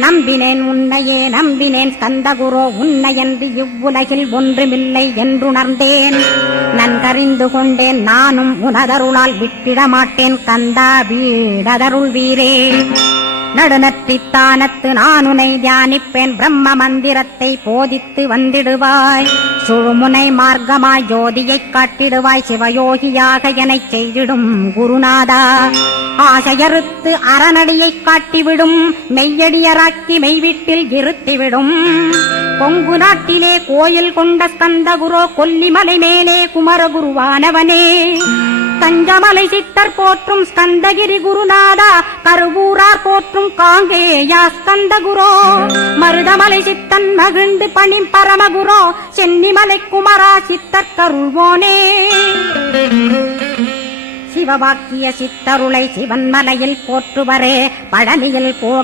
நம்பினேன் உன்னையே நம்பினேன் ஸ்கந்தகுரோ உன்னையன்று இவ்வுலகில் ஒன்றுமில்லை என்றுணர்ந்தேன். நன்கறிந்து கொண்டேன் நானும் உனதருளால் விட்டிட மாட்டேன் கந்தா வீடதருள் வீரே. நடுநற்றித்தானத்து நானுனை தியானிப்பேன் பிரம்ம மந்திரத்தை போதித்து வந்திடுவாய். சுழுமுனை மார்க்கமாய் ஜோதியைக் காட்டிடுவாய் சிவயோகியாக எனச் செய்திடும் குருநாதா. ஆசையறுத்து அறநடியைக் காட்டிவிடும் மெய்யடியராக்கி மெய்வீட்டில் இருத்திவிடும். கொங்கு நாட்டிலே கோயில் கொண்ட ஸ்கந்தகுரோ கொல்லிமலை மேலே குமரகுருவானவனே. கஞ்சமலை சித்தர் போற்றும் ஸ்கந்தகிரி குருநாதா கருவூரார் போற்றும் காங்கேயா ஸ்கந்தகுரோ. மருதமலை சித்தன் மகிழ்ந்து பணிம் பரமகுரோ சென்னிமலை குமரா சித்தர் கருள்வோனே. சிவவாக்கிய சித்தருளை சிவன்மலையில் போற்றுவரே பழனியில் போக